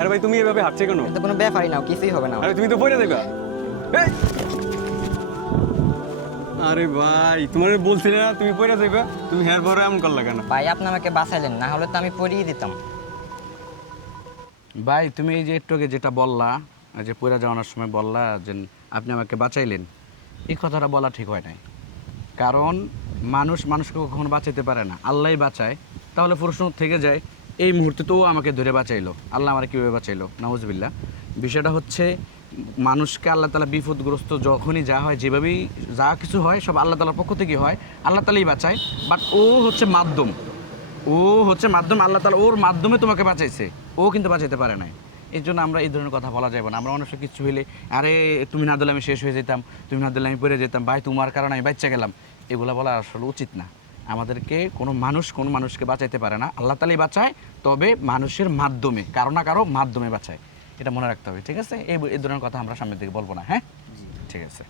আরে ভাই তুমি এভাবে হাঁটছে কেন? কিন্তু কোনো ব্যাপারই না, কিছুই হবে না। আরে তুমি তো পড়ে যাবে। আরে ভাই তোমার বলছিলে না তুমি পড়ে যাবে, তুমি হেয়ার পরে এমন করলা কেন? ভাই আপনি আমাকে বাঁচাইলেন, না হলে তো আমি পড়িয়ে দিতাম। ভাই তুমি এই যে একটু আগে যেটা বললা, যে পড়ে যাওয়ার সময় বললা যে আপনি আমাকে বাঁচাইলেন, এই কথাটা বলা ঠিক হয় নাই। কারণ মানুষ মানুষকে কখনো বাঁচাইতে পারে না, আল্লাহই বাঁচায়। তাহলে প্রশ্ন থেকে যায় এই মুহূর্তে তো ও আমাকে ধরে বাঁচাইলো, আল্লাহ আমার কীভাবে বাঁচাইলো? নাউজুবিল্লাহ। বিষয়টা হচ্ছে মানুষকে আল্লাহ তাআলা বিপদগ্রস্ত যখনই যা হয়, যেভাবেই যা কিছু হয় সব আল্লাহ তাআলার পক্ষ থেকেই হয়, আল্লাহ তাআলাই বাঁচায়। বাট ও হচ্ছে মাধ্যম, ও হচ্ছে মাধ্যম, আল্লাহ তাআলা ওর মাধ্যমে তোমাকে বাঁচাইছে, ও কিন্তু বাঁচাইতে পারে নাই। এই জন্য আমরা এই ধরনের কথা বলা যাবে না। আমরা মানুষের কিছু হইলে আরে তুমি না দিলে আমি শেষ হয়ে যেতাম, তুমি না দিলে আমি পড়ে যেতাম, ভাই তোমার কারণে আমি বাচ্চা গেলাম, এগুলো বলা আসলে উচিত না। আমাদেরকে কোনো মানুষকে বাঁচাইতে পারে না, আল্লাহ তাআলাই বাঁচায়, তবে মানুষের মাধ্যমে, কারো না কারো মাধ্যমে বাঁচায়। এটা মনে রাখতে হবে, ঠিক আছে? এই ধরনের কথা আমরা সামনের দিকে বলবো না, হ্যাঁ? ঠিক আছে।